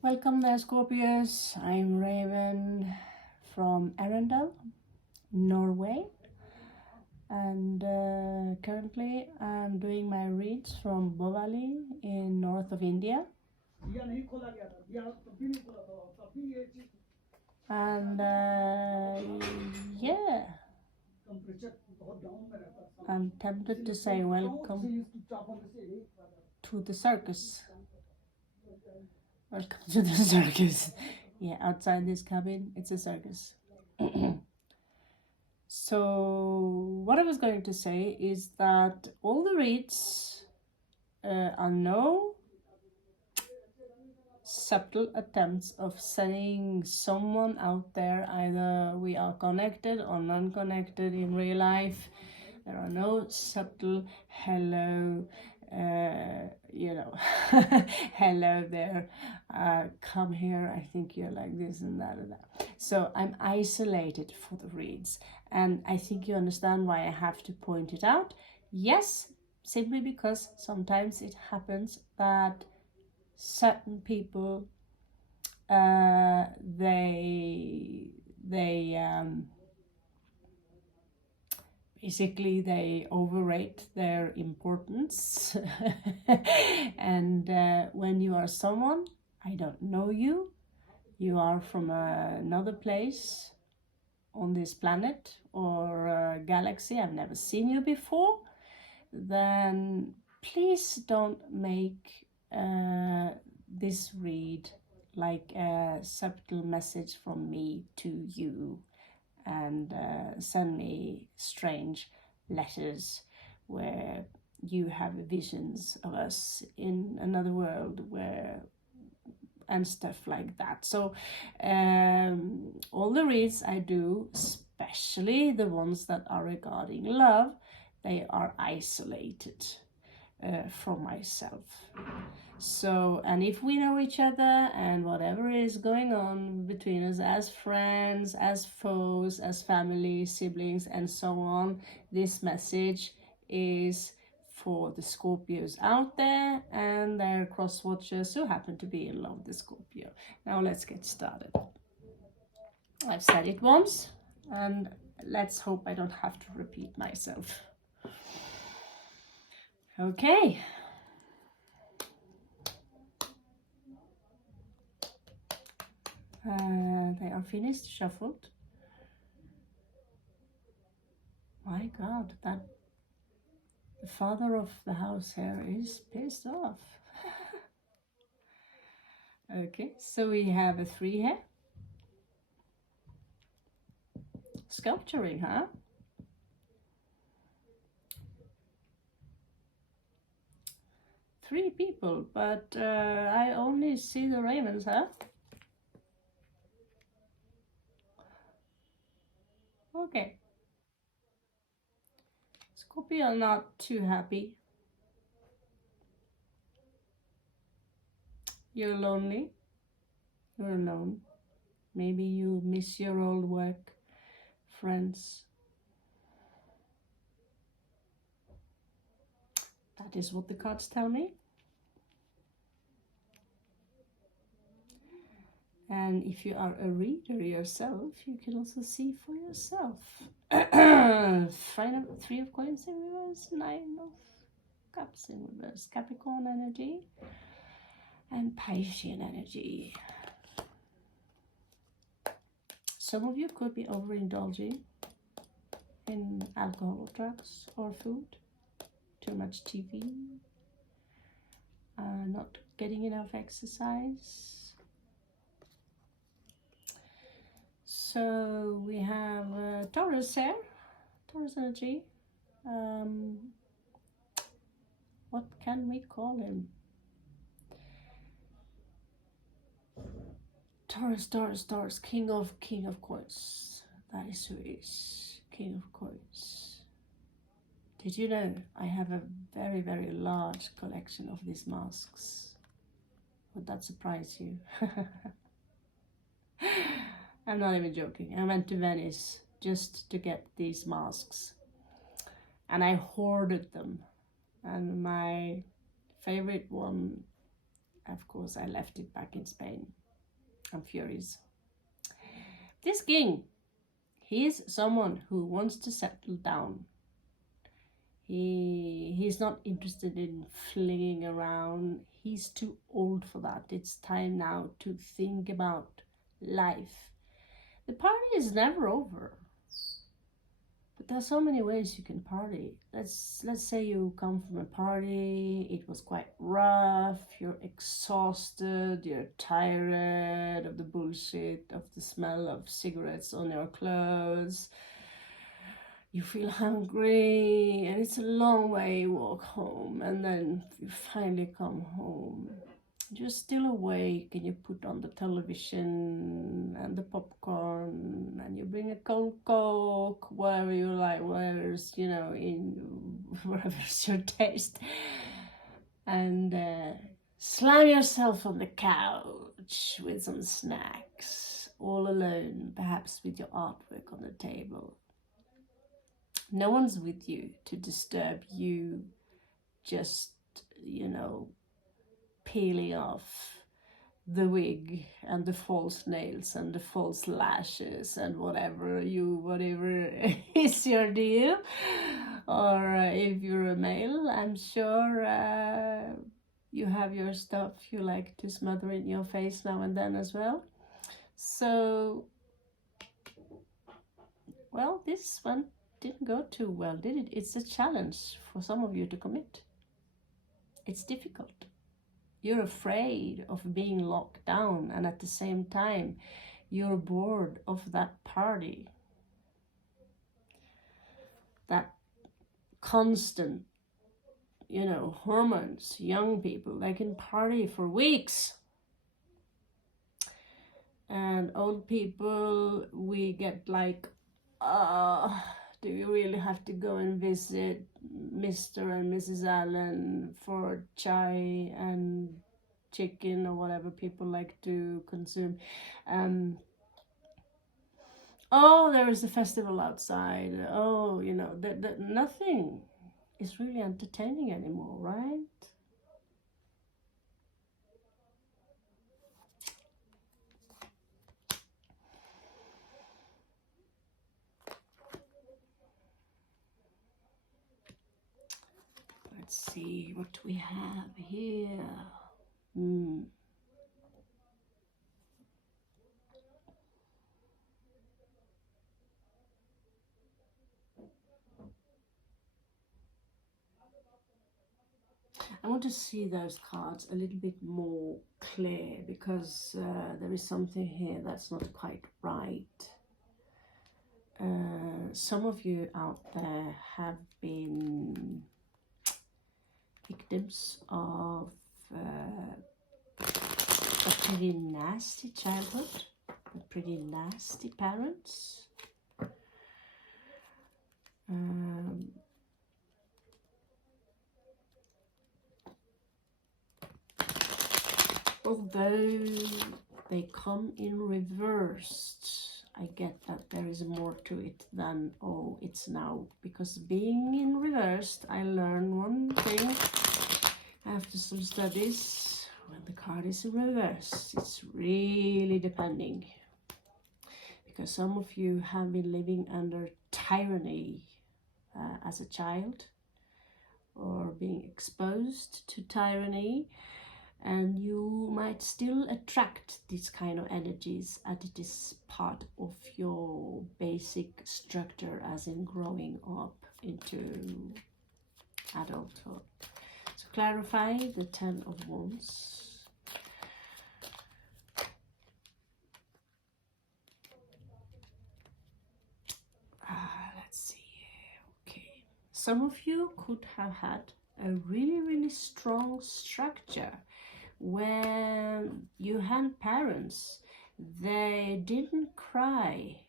Welcome there, Scorpios. I'm Raven from Arendal, Norway, and currently I'm doing my reads from Bovali in north of India. And yeah, I'm tempted to say welcome to the circus. Welcome to the circus. Yeah, outside this cabin, it's a circus. So, what I was going to say is that all the reads are no subtle attempts of saying someone out there, either we are connected or non-connected in real life. There are no subtle hello, hello there, come here, I think you're like this and that and that. So I'm isolated for the reads, and I think you understand why I have to point it out. Yes, simply because sometimes it happens that certain people they basically they overrate their importance. And when you are someone, I don't know you, you are from another place on this planet or galaxy, I've never seen you before, then please don't make this read like a subtle message from me to you, and send me strange letters where you have visions of us in another world where and stuff like that. So all the reads I do, especially the ones that are regarding love, they are isolated from myself. So, and if we know each other and whatever is going on between us as friends, as foes, as family, siblings, and so on, this message is for the Scorpios out there and their cross watchers who happen to be in love with the Scorpio. Now let's get started. I've said it once, and let's hope I don't have to repeat myself. Okay. They are finished, shuffled. My God, that the father of the house here is pissed off. Okay, so we have a 3 here. Sculpturing, huh? Three people, but I only see the ravens, huh? Okay. Scorpio not too happy. You're lonely. You're alone. Maybe you miss your old work, friends. That is what the cards tell me. And if you are a reader yourself, you can also see for yourself. 3 of coins in reverse, 9 of cups in reverse, Capricorn energy and Piscean energy. Some of you could be overindulging in alcohol, drugs, or food, too much TV, not getting enough exercise. So we have Taurus here, Taurus energy. What can we call him? Taurus, King of Coins. That is who he is, King of Coins. Did you know I have a very, very large collection of these masks? Would that surprise you? I'm not even joking. I went to Venice just to get these masks, and I hoarded them. And my favorite one Of course, I left it back in Spain. I'm furious. This king, he is someone who wants to settle down. He's not interested in flinging around. He's too old for that. It's time now to think about life. The party is never over. But there's so many ways you can party. Let's say you come from a party, it was quite rough, you're exhausted, you're tired of the bullshit, of the smell of cigarettes on your clothes. You feel hungry, and it's a long way you walk home, and then you finally come home. You're still awake, and you put on the television and the popcorn, and you bring a cold Coke, whatever you like, whatever's, whatever's your taste, and slam yourself on the couch with some snacks, all alone, perhaps with your artwork on the table. No one's with you to disturb you, just, peeling off the wig and the false nails and the false lashes and whatever is your deal. Or if you're a male, I'm sure you have your stuff you like to smother in your face now and then as well. So, well, this one didn't go too well, did it? It's a challenge for some of you to commit. It's difficult. You're afraid of being locked down, and at the same time, you're bored of that party. That constant, hormones. Young people, they can party for weeks. And old people, we get like, do you really have to go and visit Mr. and Mrs. Allen for chai and chicken or whatever people like to consume? There is a festival outside. Nothing is really entertaining anymore, right? Let's see what we have here. I want to see those cards a little bit more clear, because there is something here that's not quite right. Some of you out there have been victims of a pretty nasty childhood, pretty nasty parents. Although they come in reversed, I get that there is more to it than, it's now. Because being in reversed, I learned one thing after some studies. When the card is in reverse, it's really depending. Because some of you have been living under tyranny as a child, or being exposed to tyranny, and you might still attract these kind of energies, as it is part of your basic structure as in growing up into adulthood. So clarify the 10 of Wands. Let's see. Okay. Some of you could have had a really, really strong structure when you had parents. They didn't cry.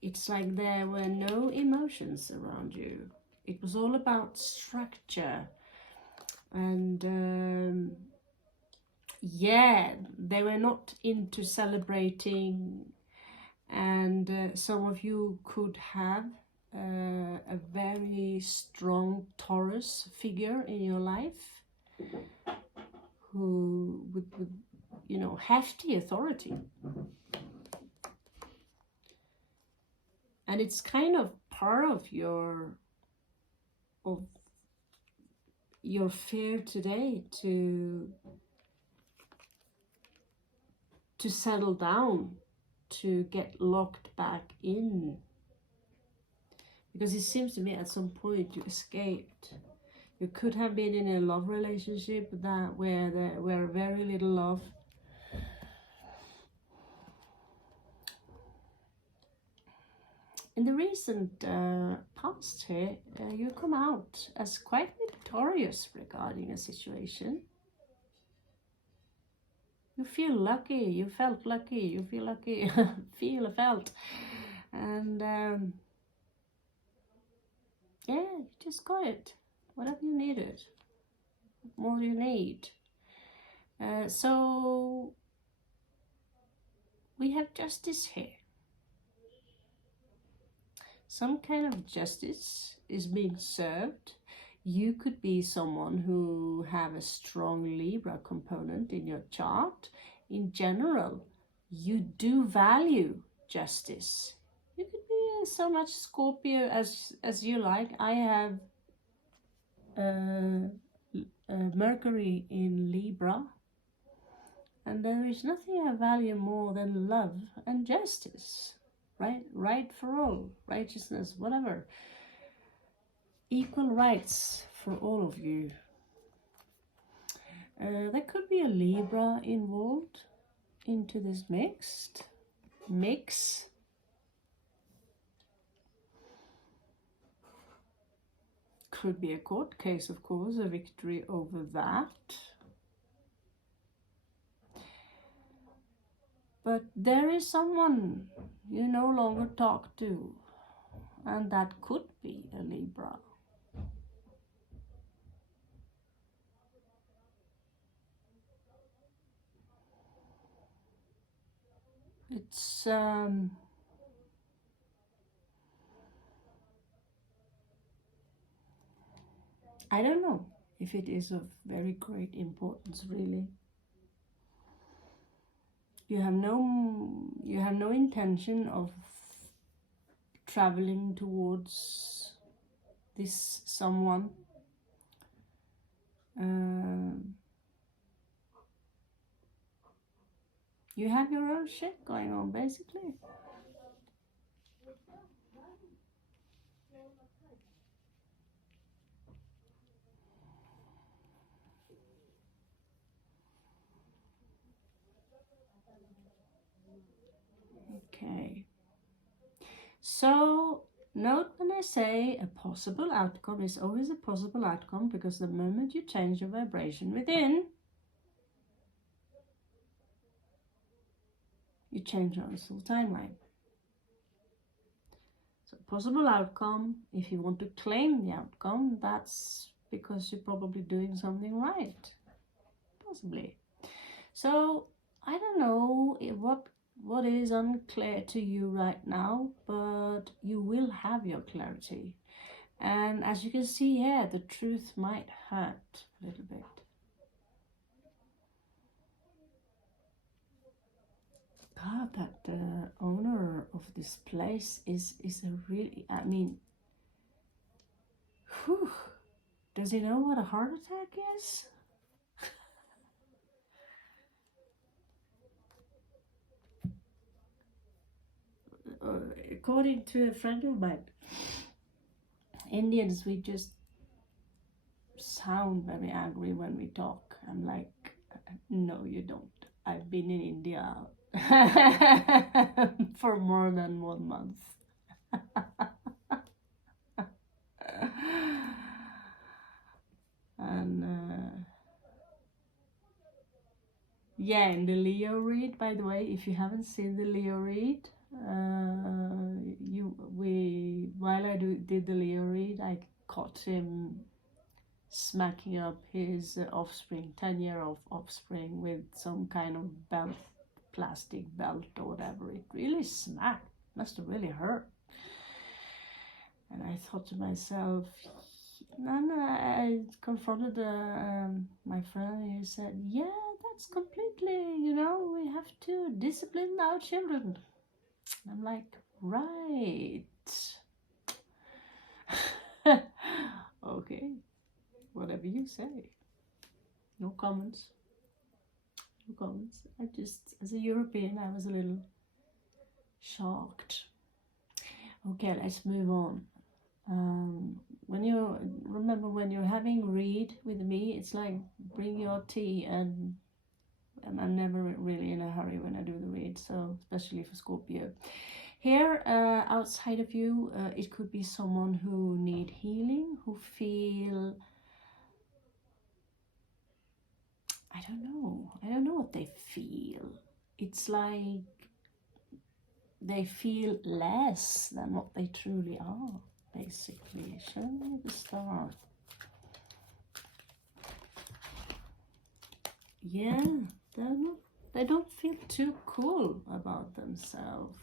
It's like there were no emotions around you. It was all about structure. And they were not into celebrating. And some of you could have a very strong Taurus figure in your life who with you know, hefty authority. And it's kind of part of your fear today to settle down, to get locked back in. Because it seems to me at some point you escaped. You could have been in a love relationship that where there were very little love. In the recent past here, you come out as quite victorious regarding a situation. You feel lucky, you felt lucky, you feel lucky, felt. And yeah, you just got it. Whatever you needed. What more do you need? So we have justice here. Some kind of justice is being served. You could be someone who have a strong Libra component in your chart. In general, you do value justice. You could be so much Scorpio as you like. I have Mercury in Libra, and there is nothing I value more than love and justice, right for all, righteousness, whatever, equal rights for all of you. There could be a Libra involved into this mix. Could be a court case, of course, a victory over that. But there is someone you no longer talk to, and that could be a Libra. It's I don't know if it is of very great importance, really. You have no intention of traveling towards this someone. You have your own shit going on, basically. Okay. So note when I say a possible outcome is always a possible outcome, because the moment you change your vibration within, you change your soul timeline. So possible outcome, if you want to claim the outcome, that's because you're probably doing something right. Possibly. So I don't know what is unclear to you right now, but you will have your clarity. And as you can see here, the truth might hurt a little bit. God, that owner of this place is a really, I mean, whew, does he know what a heart attack is? According to a friend of mine, Indians, we just sound very angry when we talk. I'm like, no, you don't. I've been in India for more than 1 month. And yeah, in the Leo read, by the way, if you haven't seen the Leo read, while I did the Leo read, I caught him smacking up his offspring, 10-year-old offspring, with some kind of belt, plastic belt or whatever. It really smacked, must have really hurt. And I thought to myself, And I confronted my friend. He said, "Yeah, that's completely. We have to discipline our children." I'm like, right. Okay, whatever you say. No comments. No comments. I just, as a European, I was a little shocked. Okay, let's move on. When you're having read with me, it's like bring your tea, and I'm never really in a hurry when I do the read, so especially for Scorpio. Here, outside of you, it could be someone who need healing, who feel, I don't know what they feel. It's like they feel less than what they truly are, basically. Show me the star. Yeah, they don't feel too cool about themselves.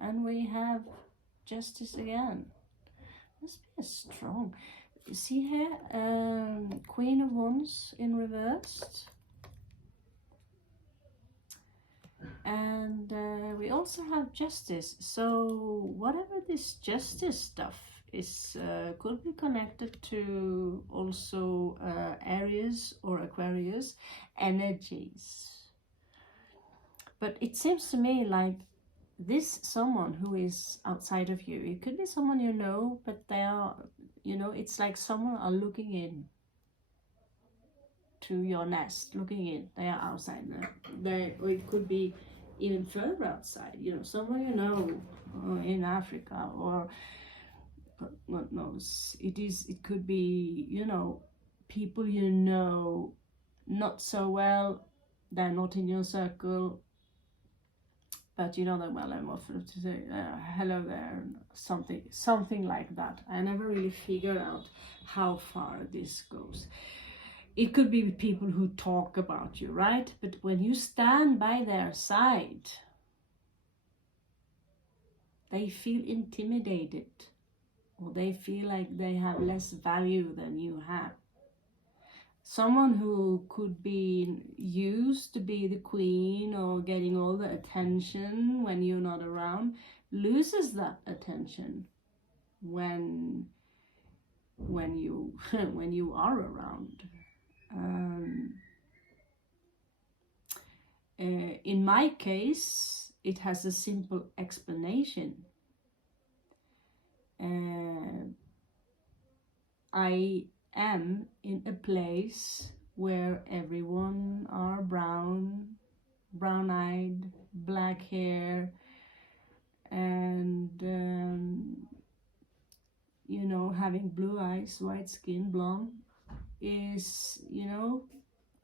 And we have justice again. Must be a strong. See here, Queen of Wands in reversed. And we also have justice. So whatever this justice stuff is, could be connected to also Aries or Aquarius energies. But it seems to me like this someone who is outside of you, it could be someone you know, but they are, it's like someone are looking in to your nest, looking in. They are outside there. Or it could be even further outside, someone in Africa, or God knows. It could be, people not so well. They're not in your circle, but you know them well enough to say hello there, something like that. I never really figured out how far this goes. It could be people who talk about you, right? But when you stand by their side, they feel intimidated, or they feel like they have less value than you have. Someone who could be used to be the queen or getting all the attention when you're not around, loses that attention when you when you are around. In my case, it has a simple explanation. I am in a place where everyone are brown-eyed, black hair, and having blue eyes, white skin, blonde, is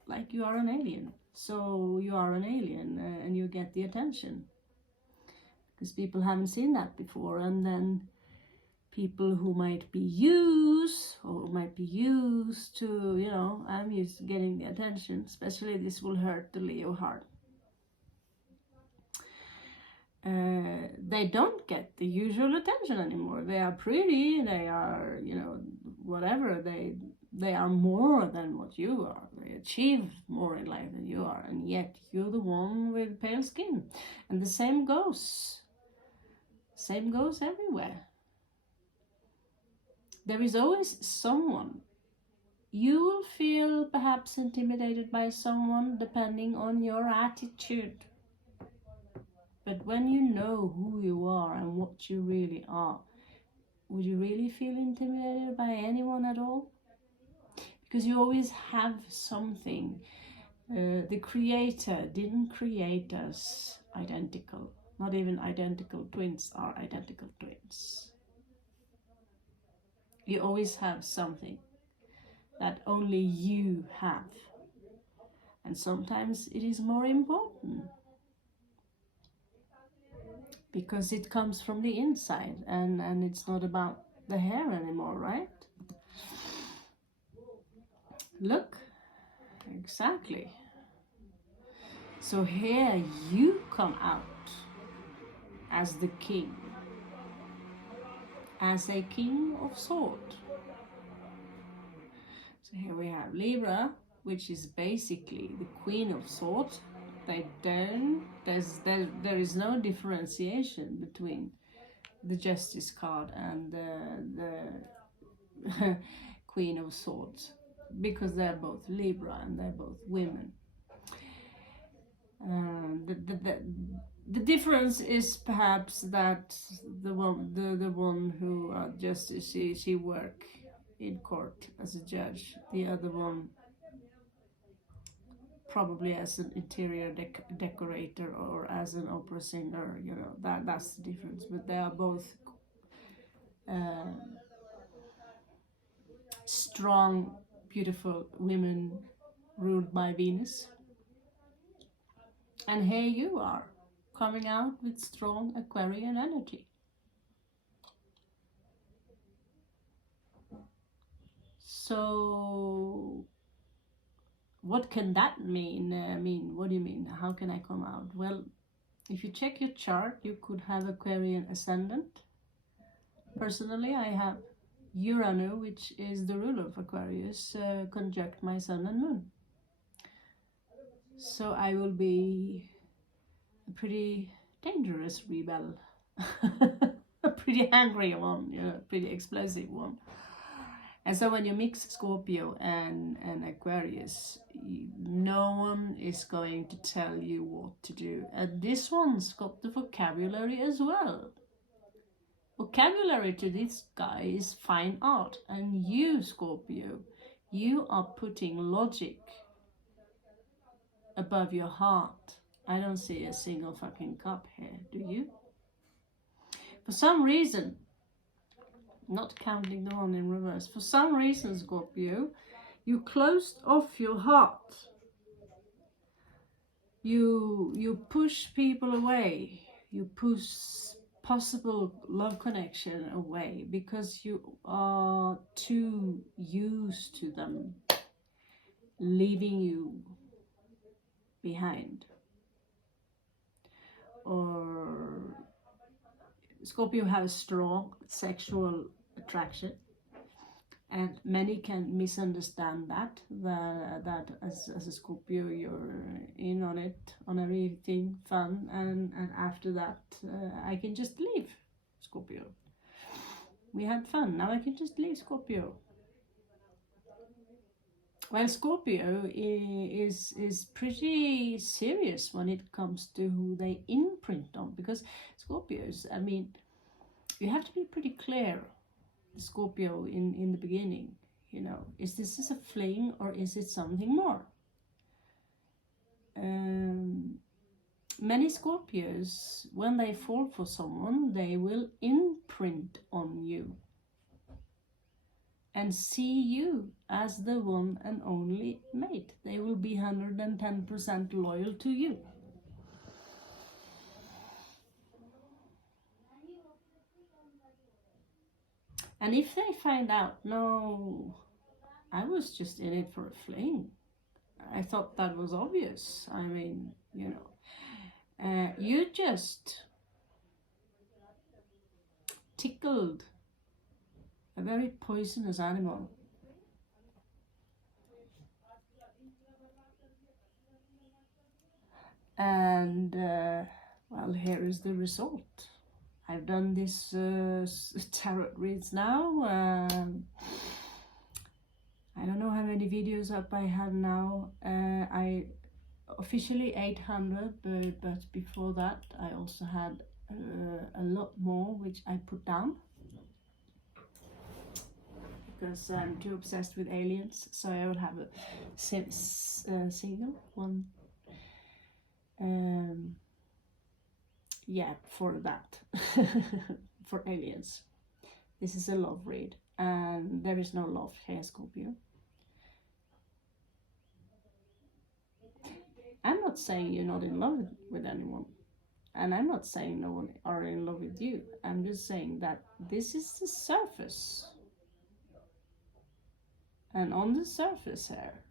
like you are an alien. So you are an alien, and you get the attention because people haven't seen that before. And then people who might be used to, I'm used to getting the attention. Especially this will hurt the Leo heart. They don't get the usual attention anymore. They are pretty, they are, whatever, they are more than what you are. They achieve more in life than you are, and yet you're the one with pale skin. And the same goes everywhere. There is always someone. You will feel perhaps intimidated by someone depending on your attitude. But when you know who you are and what you really are, would you really feel intimidated by anyone at all? Because you always have something. The creator didn't create us identical. Not even identical twins are identical twins. You always have something that only you have. And sometimes it is more important, because it comes from the inside, and it's not about the hair anymore, right? Look, exactly. So here you come out as the king, as a king of swords. So here we have Libra, which is basically the Queen of Swords. There is no differentiation between the Justice card and the Queen of Swords, because they're both Libra and they're both women. The difference is perhaps that the one who Justice, she work in court as a judge. The other one probably as an interior decorator or as an opera singer, you know, that's the difference. But they are both strong, beautiful women ruled by Venus. And here you are, coming out with strong Aquarian energy. So what can that mean? What do you mean? How can I come out? Well, if you check your chart, you could have Aquarian ascendant. Personally, I have Uranus, which is the ruler of Aquarius, conjunct my sun and moon. So I will be a pretty dangerous rebel. A pretty angry one, you know, pretty explosive one. And so when you mix Scorpio and Aquarius, no one is going to tell you what to do. And this one's got the vocabulary as well. Vocabulary to this guy is fine art. And you, Scorpio, you are putting logic above your heart. I don't see a single fucking cup here, do you? For some reason, not counting the one in reverse, for some reason, Scorpio, you closed off your heart. You push people away. You push possible love connection away because you are too used to them leaving you behind. Or Scorpio have a strong sexual attraction, and many can misunderstand that as a Scorpio you're in on it, on everything fun, and after that I can just leave Scorpio. We had fun, now I can just leave Scorpio. Well, Scorpio is pretty serious when it comes to who they imprint on, because Scorpios, I mean, you have to be pretty clear, Scorpio, in the beginning, you know, is this a fling or is it something more? Many Scorpios, when they fall for someone, they will imprint on you and see you as the one and only mate. They will be 110% loyal to you. And if they find out, no, I was just in it for a fling, I thought that was obvious, I mean, you know, you just tickled a very poisonous animal. And well, here is the result. I've done this tarot reads now. I don't know how many videos up I have now. I officially 800, but before that I also had a lot more which I put down because I'm too obsessed with aliens. So I will have a single one. Yeah, for that. For aliens. This is a love read, and there is no love here, Scorpio. I'm not saying you're not in love with anyone, and I'm not saying no one are in love with you. I'm just saying that this is the surface, and on the surface here,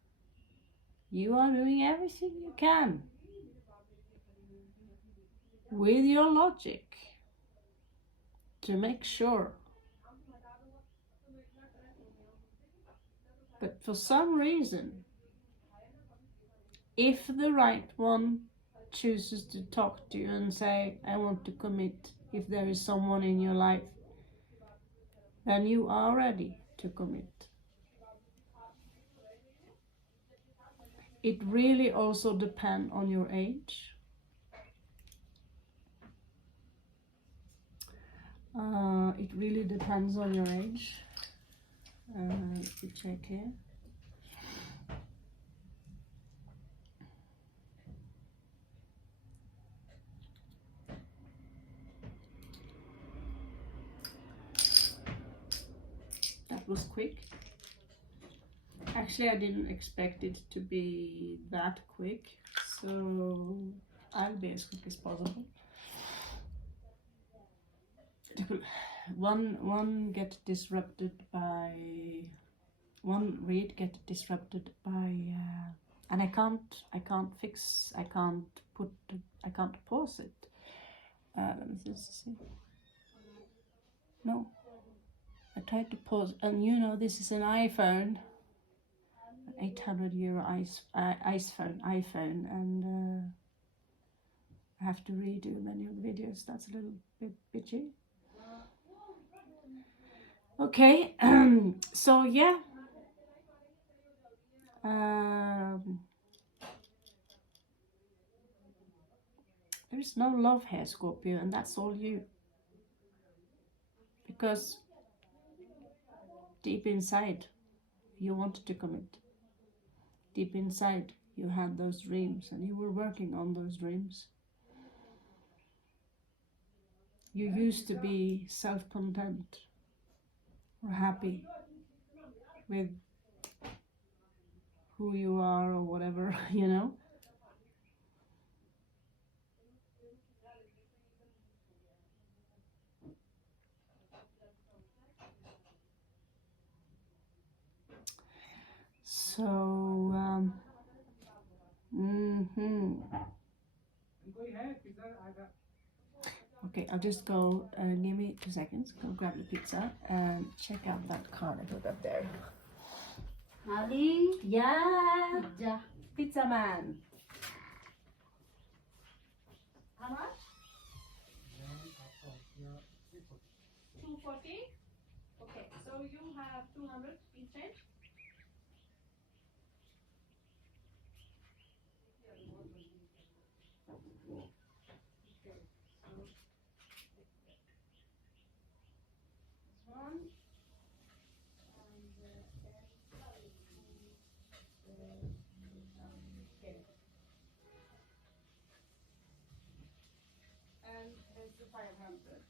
you are doing everything you can with your logic to make sure But for some reason, if the right one chooses to talk to you and say, I want to commit, if there is someone in your life, then you are ready to commit. It really also depends on your age. It really depends on your age. Let me check here. That was quick. Actually, I didn't expect it to be that quick, so I'll be as quick as possible. One get disrupted by one read get disrupted by and I can't pause it. Let me just see. No, I tried to pause, and you know this is an iPhone, an 800 euro iPhone, and I have to redo many of the videos. That's a little bit bitchy. Okay, so yeah. There's no love here, Scorpio, and that's all you. Because deep inside, you wanted to commit. Deep inside, you had those dreams, and you were working on those dreams. You used to be self-content or happy with who you are or whatever, you know. So, okay, I'll just go, give me 2 seconds, go grab the pizza and check out that card I put up there. Ali? Yeah, Yeah. pizza man. How much? 240. Okay, so you have 200 in change. One. And here's the 500.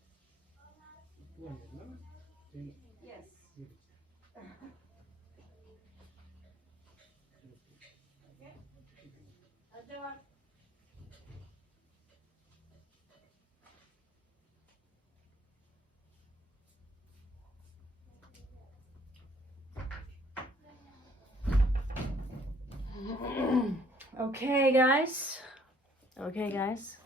Yes. Yeah. Okay, guys. Okay, guys.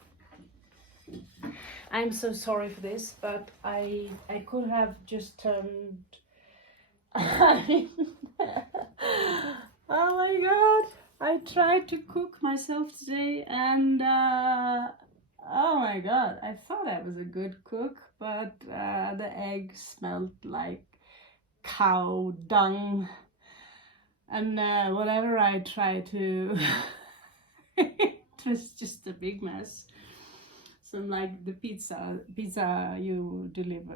I'm so sorry for this, but I could have just turned. Oh my god! I tried to cook myself today, and oh my god! I thought I was a good cook, but the egg smelled like cow dung, and whatever I tried to, it was just a big mess. So like the pizza you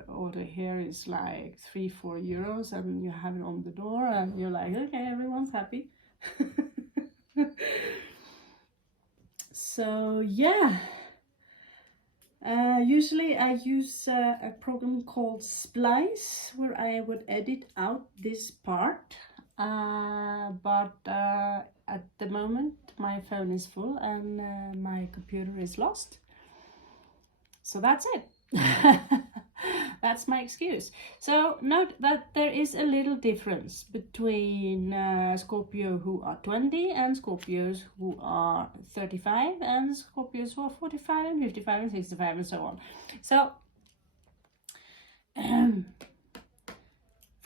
order here is like 3-4 euros, and you have it on the door, and you're like, okay, everyone's happy. So yeah, usually I use a program called Splice, where I would edit out this part, but at the moment my phone is full and my computer is lost. So that's it. That's my excuse. So note that there is a little difference between Scorpio who are 20 and Scorpios who are 35 and Scorpios who are 45 and 55 and 65 and so on. So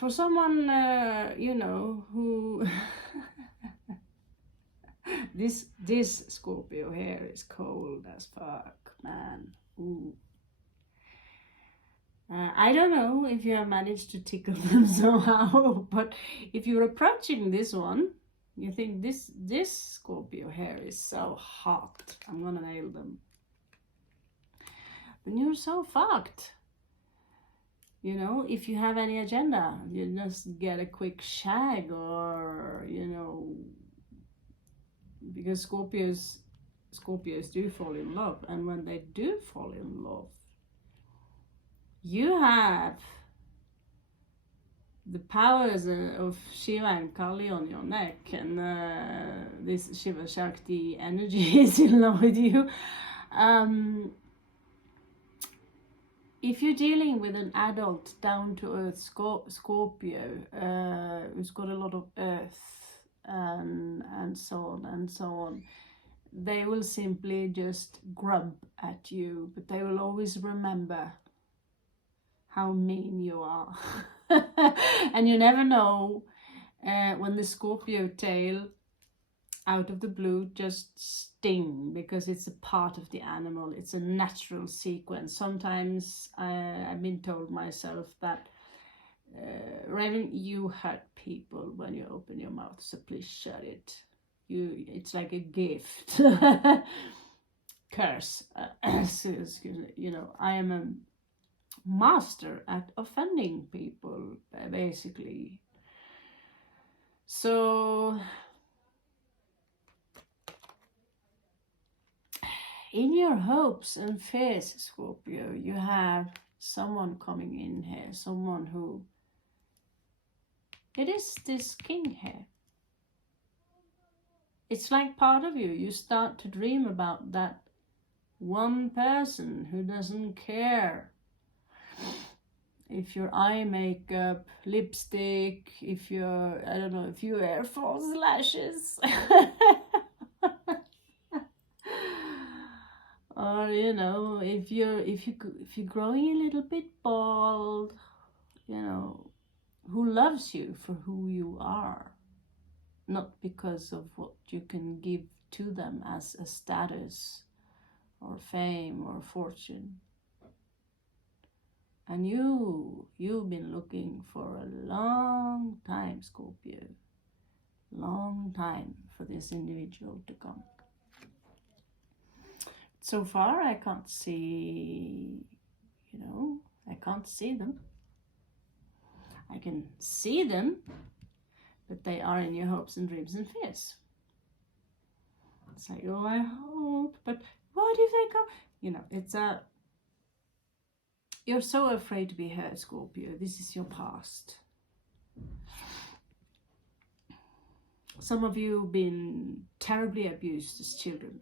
for someone, you know, who this Scorpio here is cold as fuck, man. Ooh. I don't know if you have managed to tickle them somehow, but if you're approaching this one, you think this Scorpio here is so hot, I'm gonna nail them. Then you're so fucked. You know, if you have any agenda, you just get a quick shag, or, you know, because Scorpios do fall in love, and when they do fall in love, you have the powers of Shiva and Kali on your neck, and this Shiva Shakti energy is in love with you. If you're dealing with an adult, down-to-earth Scorpio, who's got a lot of earth and so on, they will simply just grub at you, but they will always remember how mean you are. And you never know when the Scorpio tail out of the blue just sting, because it's a part of the animal. It's a natural sequence. Sometimes I've been told myself that Raven, you hurt people when you open your mouth, so please shut it. It's like a gift. Curse. Excuse me. You know, I am a master at offending people, basically. So in your hopes and fears, Scorpio, you have someone coming in here, someone who, it is this king here. It's like part of you. You start to dream about that one person who doesn't care if your eye makeup, lipstick, if you're, I don't know, if you wear false lashes. Or, you know, if you're growing a little bit bald, you know, who loves you for who you are, not because of what you can give to them as a status or fame or fortune. And you've been looking for a long time, Scorpio, long time, for this individual to come. So far, I can't see, you know, I can't see them. I can see them, but they are in your hopes and dreams and fears. It's like, oh, I hope, but what if they come? You know, it's you're so afraid to be hurt, Scorpio. This is your past. Some of you have been terribly abused as children.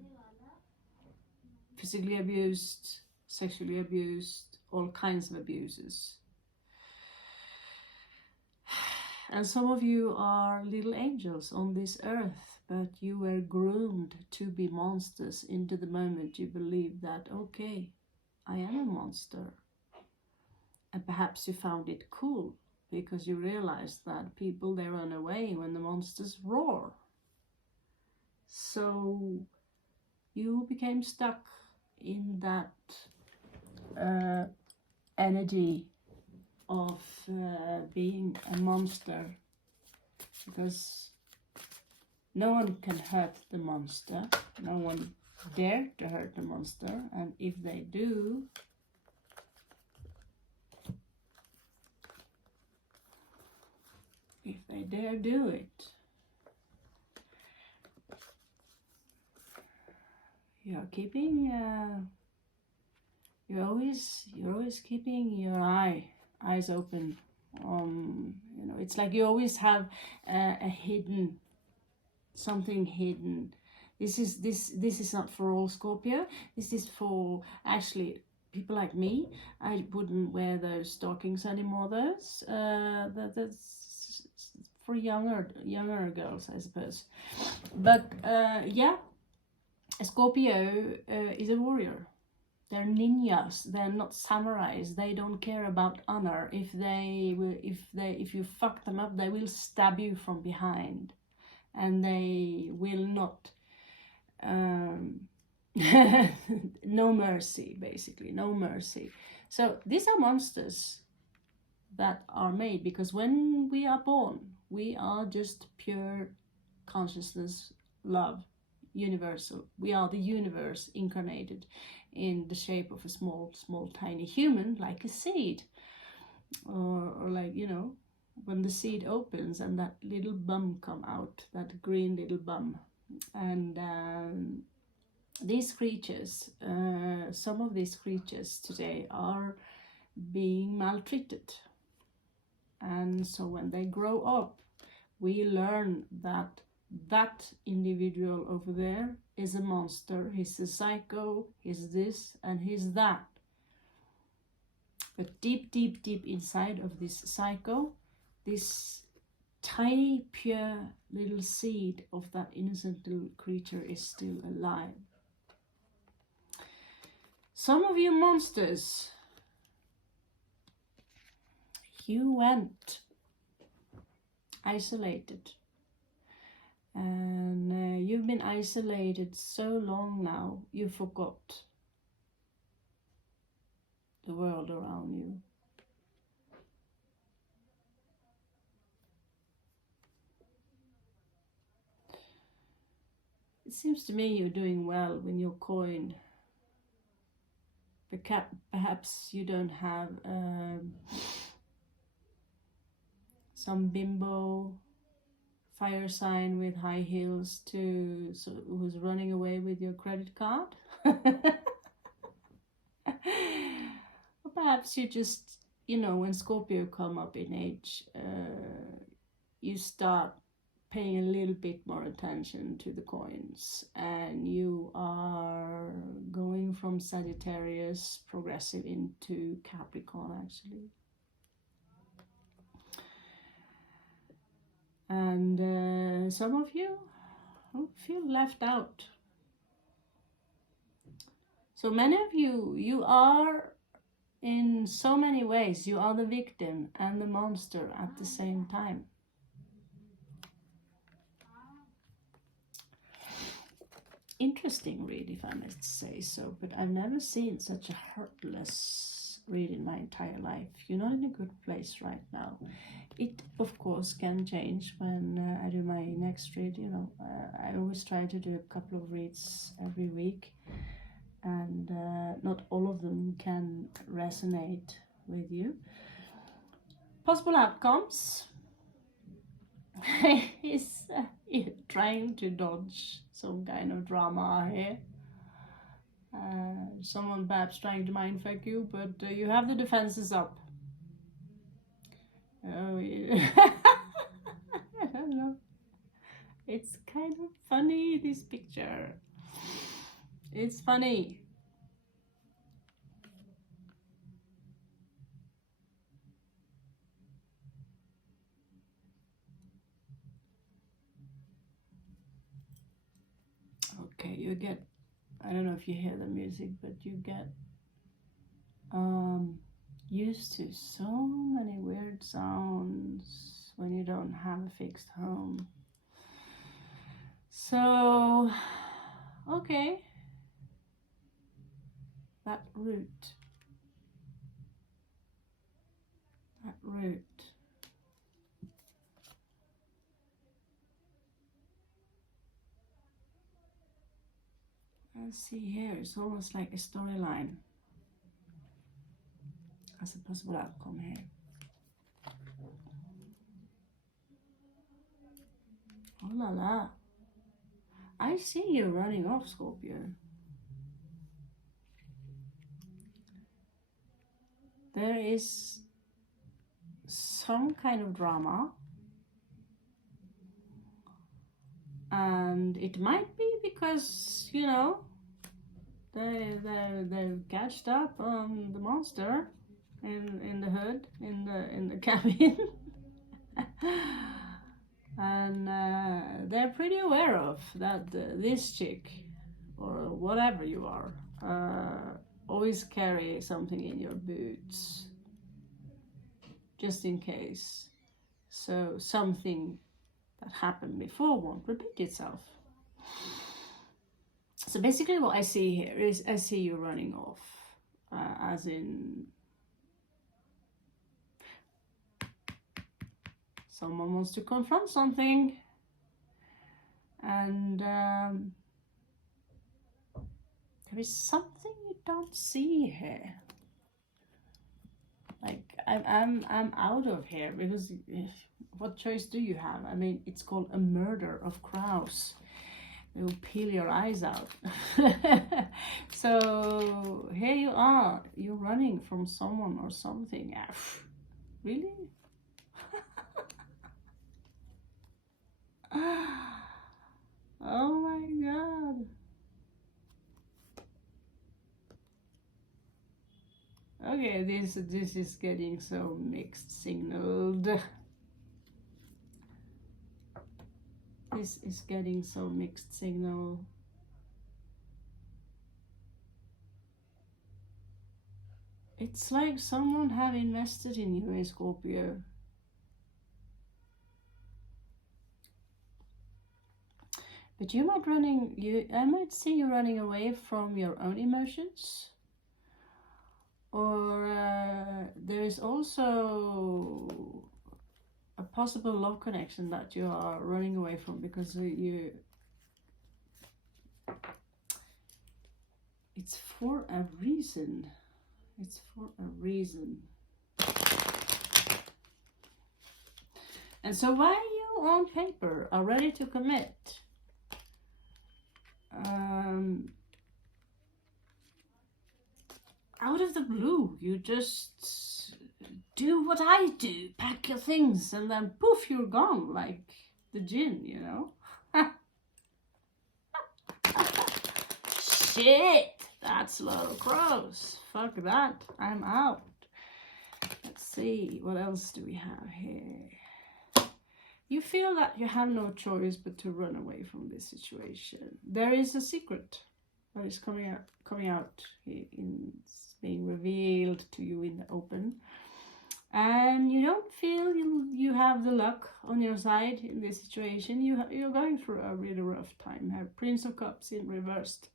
Physically abused, sexually abused, all kinds of abuses. And some of you are little angels on this earth, but you were groomed to be monsters into the moment you believe that, okay, I am a monster. And perhaps you found it cool because you realized that people, they run away when the monsters roar. So you became stuck in that energy of being a monster, because no one can hurt the monster. No one dare to hurt the monster, and if they do, if they dare do it, you're keeping you're always keeping your eyes open. You know, it's like you always have a hidden, something hidden. This is not for all Scorpio. This is for actually people like me. I wouldn't wear those stockings anymore. Those that's for younger girls, I suppose. But yeah, a Scorpio is a warrior. They're ninjas. They're not samurais. They don't care about honor. If you fuck them up, they will stab you from behind, and they will not. No mercy, basically, no mercy. So these are monsters that are made because when we are born, we are just pure consciousness, love, universal. We are the universe incarnated in the shape of a small tiny human, like a seed, or like, you know, when the seed opens and that little bum come out, that green little bum. And these creatures, some of these creatures today are being maltreated, and so when they grow up, we learn that that individual over there is a monster, he's a psycho, he's this and he's that. But deep inside of this psycho, this tiny pure little seed of that innocent little creature is still alive. Some of you monsters, you went isolated, and you've been isolated so long now you forgot the world around you. It seems to me you're doing well with your coin. Perhaps you don't have some bimbo fire sign with high heels who's running away with your credit card. Or perhaps you just, you know, when Scorpio come up in age, you start paying a little bit more attention to the coins, and you are going from Sagittarius progressive into Capricorn actually. And some of you feel left out. So many of you are, in so many ways, you are the victim and the monster at the same time. Interesting read, if I must say so, but I've never seen such a heartless read in my entire life. You're not in a good place right now. It, of course, can change when I do my next read. You know, I always try to do a couple of reads every week, and not all of them can resonate with you. Possible outcomes. He's trying to dodge some kind of drama here. Someone perhaps trying to mindfuck you, but you have the defenses up. Oh, yeah. I don't know. It's kind of funny, this picture. It's funny. Okay, you get, I don't know if you hear the music, but you get used to so many weird sounds when you don't have a fixed home. So, okay, that root. Let's see here, it's almost like a storyline as a possible outcome here. Oh la la. I see you running off, Scorpio. There is some kind of drama, and it might be because, you know, they've catched up on the monster in the hood, in the cabin. And they're pretty aware of that this chick, or whatever you are, always carry something in your boots, just in case. So something that happened before won't repeat itself. So basically what I see here is I see you running off, as in someone wants to confront something, and there is something you don't see here. Like I'm out of here, because what choice do you have? I mean, it's called a murder of crows. They will peel your eyes out. So here you are, you're running from someone or something. Really? Oh my god. Okay, this is getting so mixed signaled. This is getting so mixed signal. It's like someone have invested in you, in Scorpio. But I might see you running away from your own emotions. Or there is also a possible love connection that you are running away from, because it's for a reason. It's for a reason. And so while you on paper are ready to commit, out of the blue, you just do what I do, pack your things, and then poof, you're gone, like the djinn, you know? Shit, that's a lot of crows. Fuck that, I'm out. Let's see, what else do we have here? You feel that you have no choice but to run away from this situation. There is a secret that is coming out, being revealed to you in the open, and you don't feel you have the luck on your side in this situation. You're going through a really rough time. Have Prince of Cups in reversed.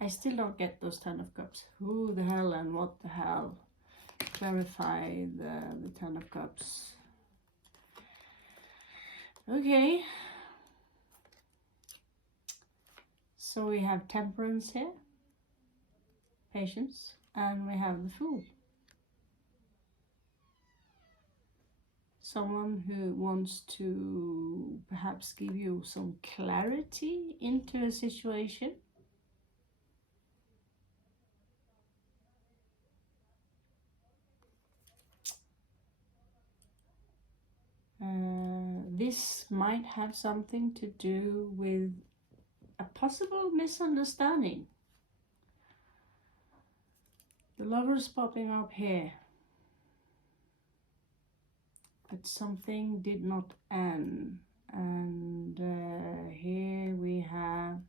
I still don't get those 10 of Cups. Who the hell and what the hell? Clarify the 10 of Cups. Okay. So we have Temperance here, Patience, and we have the Fool. Someone who wants to perhaps give you some clarity into a situation. This might have something to do with a possible misunderstanding. The Lover's popping up here, but something did not end. And here we have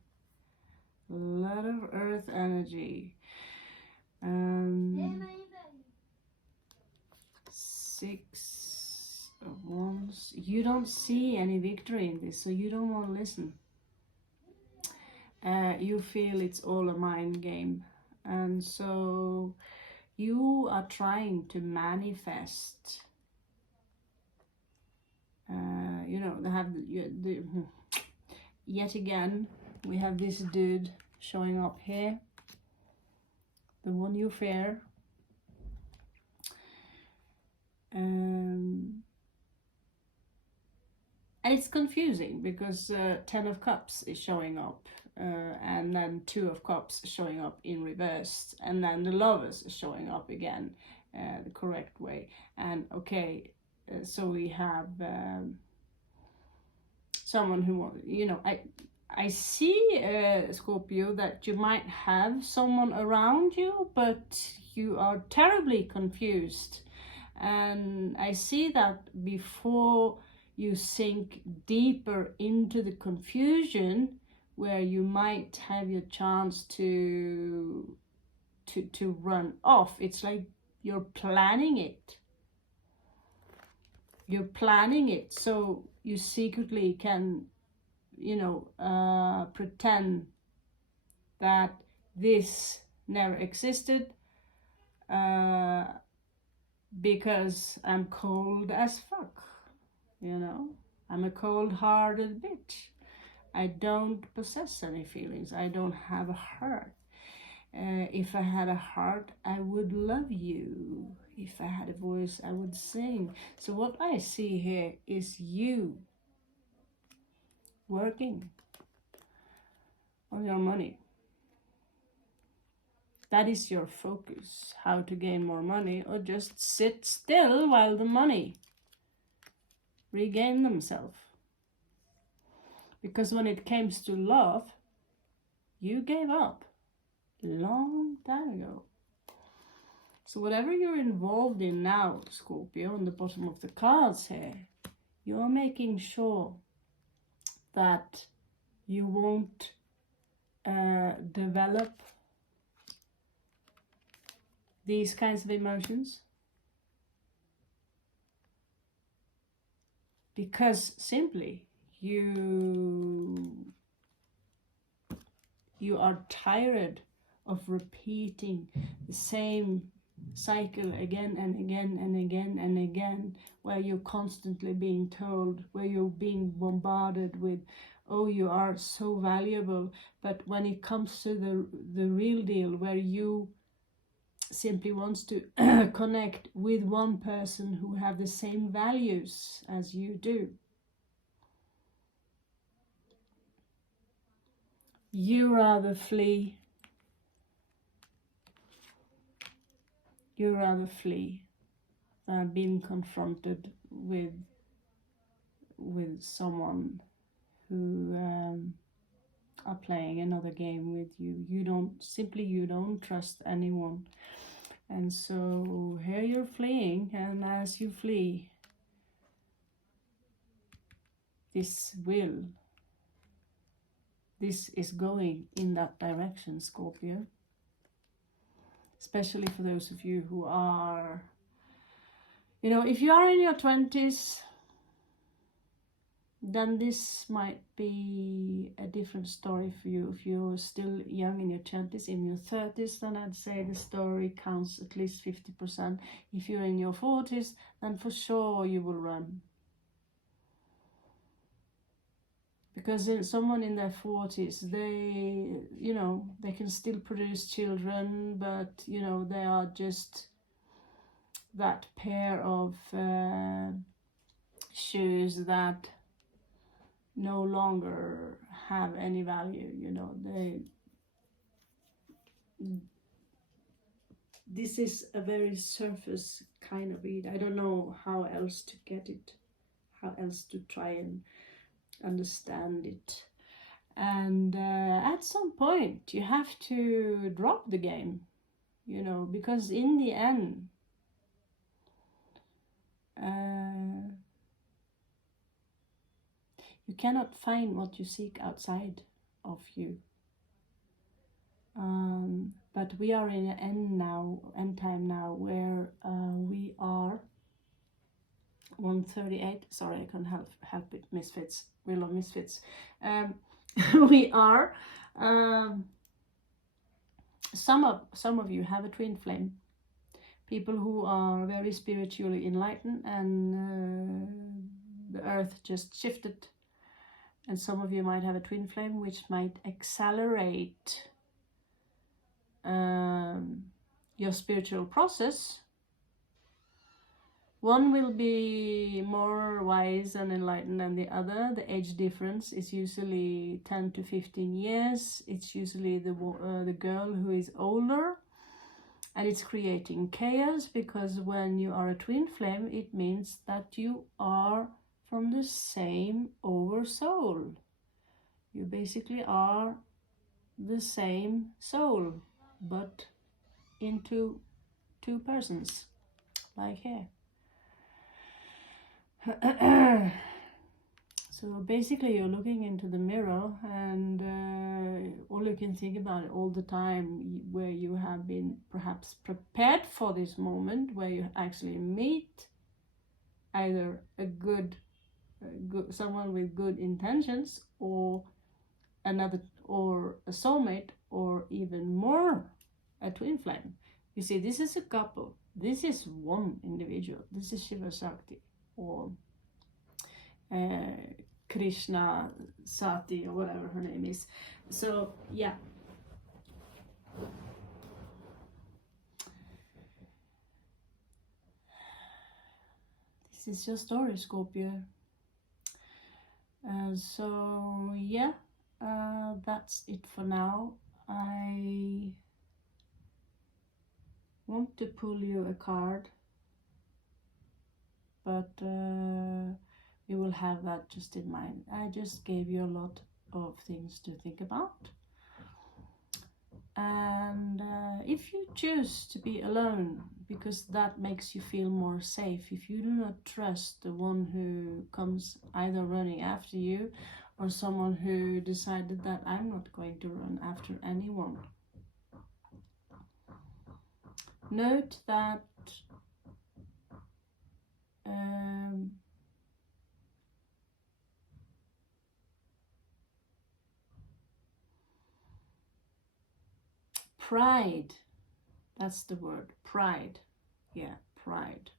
a lot of earth energy. 6 of Wands. You don't see any victory in this, so you don't want to listen. You feel it's all a mind game, and so you are trying to manifest. You know, they have yet again we have this dude showing up here, the one you fear. And it's confusing because 10 of Cups is showing up, and then 2 of Cups showing up in reverse, and then the Lovers is showing up again the correct way. And okay, so we have someone who, you know, I see, Scorpio, that you might have someone around you, but you are terribly confused. And I see that before you sink deeper into the confusion where you might have your chance to run off. It's like you're planning it. You're planning it so you secretly can, pretend that this never existed, because I'm cold as fuck, I'm a cold-hearted bitch. I don't possess any feelings. I don't have a heart. If I had a heart, I would love you. If I had a voice, I would sing. So what I see here is you working on your money. That is your focus, how to gain more money, or just sit still while the money regain themselves. Because when it comes to love, you gave up long time ago. So whatever you're involved in now, Scorpio, on the bottom of the cards here, you're making sure that you won't develop these kinds of emotions, because simply you are tired of repeating the same cycle again and again and again and again, where you're constantly being told, where you're being bombarded with, oh, you are so valuable. But when it comes to the real deal, where you simply wants to connect with one person who have the same values as you do, you rather flee. You rather flee than being confronted with someone who are playing another game with you. You don't trust anyone. And so here you're fleeing, and as you flee, this is going in that direction, Scorpio. Especially for those of you who are, if you are in your 20s, then this might be a different story for you. If you're still young in your 20s, in your 30s, then I'd say the story counts at least 50%. If you're in your 40s, then for sure you will run. Because someone in their 40s, they can still produce children, but, they are just that pair of shoes that no longer have any value, this is a very surface kind of read. I don't know how else to get it, how else to try and understand it. And at some point you have to drop the game, because in the end you cannot find what you seek outside of you. But we are in an end time now, where we are 138. Sorry, I can't help it. Misfits. We love misfits. We are. Some of you have a twin flame. People who are very spiritually enlightened, and the earth just shifted. And some of you might have a twin flame, which might accelerate your spiritual process. One will be more wise and enlightened than the other. The age difference is usually 10 to 15 years. It's usually the girl who is older. And it's creating chaos, because when you are a twin flame, it means that you are from the same oversoul. You basically are the same soul, but into two persons, like here. So basically you're looking into the mirror and all you can think about it all the time, where you have been perhaps prepared for this moment, where you actually meet either a good someone with good intentions, or another, or a soulmate, or even more, a twin flame. You see, this is a couple, this is one individual, this is Shiva Shakti, or Krishna Sati, or whatever her name is. So yeah, this is your story, Scorpio. So yeah, that's it for now. I want to pull you a card, but you will have that just in mind. I just gave you a lot of things to think about. And if you choose to be alone, because that makes you feel more safe, if you do not trust the one who comes either running after you, or someone who decided that I'm not going to run after anyone, note that pride, that's the word, pride. Yeah, pride.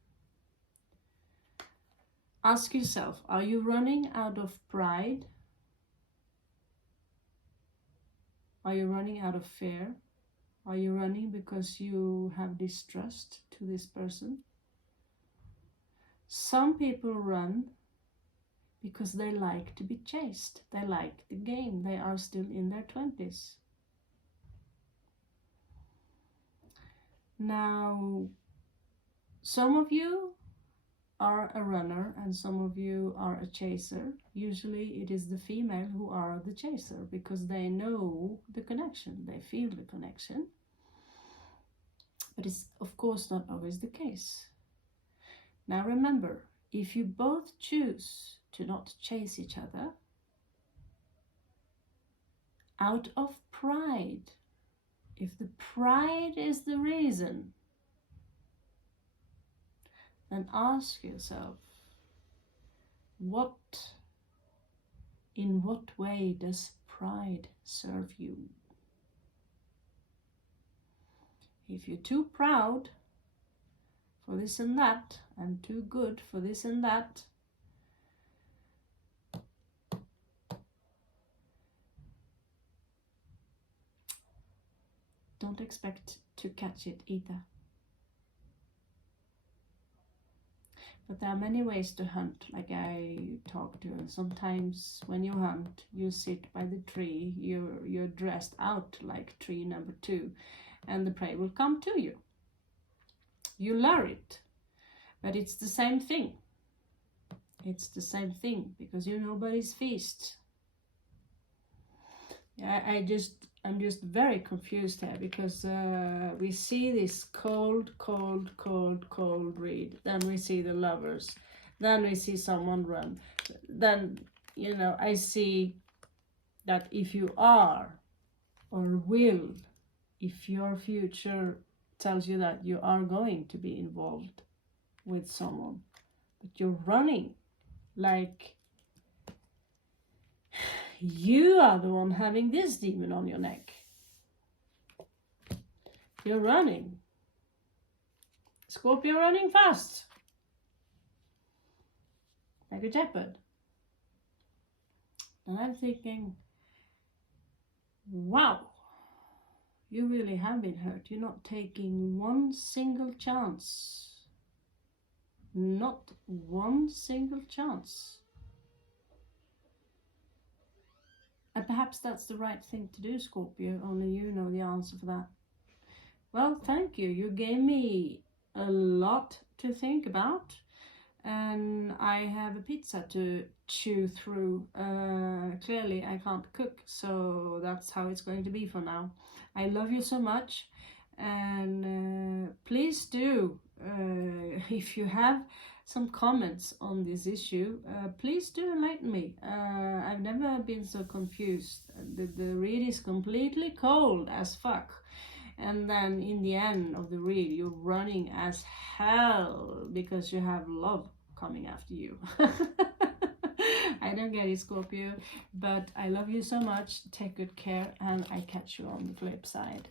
Ask yourself, are you running out of pride? Are you running out of fear? Are you running because you have distrust to this person? Some people run because they like to be chased. They like the game. They are still in their 20s. Now, some of you are a runner and some of you are a chaser. Usually it is the female who are the chaser, because they know the connection, they feel the connection. But it's of course not always the case. Now remember, if you both choose to not chase each other out of pride, if the pride is the reason, then ask yourself, in what way does pride serve you? If you're too proud for this and that, and too good for this and that, don't expect to catch it either. But there are many ways to hunt, like I talked to. Sometimes when you hunt, you sit by the tree, you're dressed out like tree number 2, and the prey will come to you. You lure it, but it's the same thing. It's the same thing, because you're nobody's feast. I'm just very confused here, because we see this cold read, then we see the lovers, then we see someone run, then I see that if you are or will, if your future tells you that you are going to be involved with someone, but you're running like you are the one having this demon on your neck. You're running. Scorpio running fast. Like a shepherd. And I'm thinking, wow, you really have been hurt. You're not taking one single chance. Not one single chance. And perhaps that's the right thing to do, Scorpio. Only you know the answer for that. Well, thank you. You gave me a lot to think about. And I have a pizza to chew through. Clearly, I can't cook. So that's how it's going to be for now. I love you so much. And please do, if you have some comments on this issue, please do enlighten me. I've never been so confused. The read is completely cold as fuck. And then in the end of the read, you're running as hell because you have love coming after you. I don't get it, Scorpio, but I love you so much. Take good care, and I catch you on the flip side.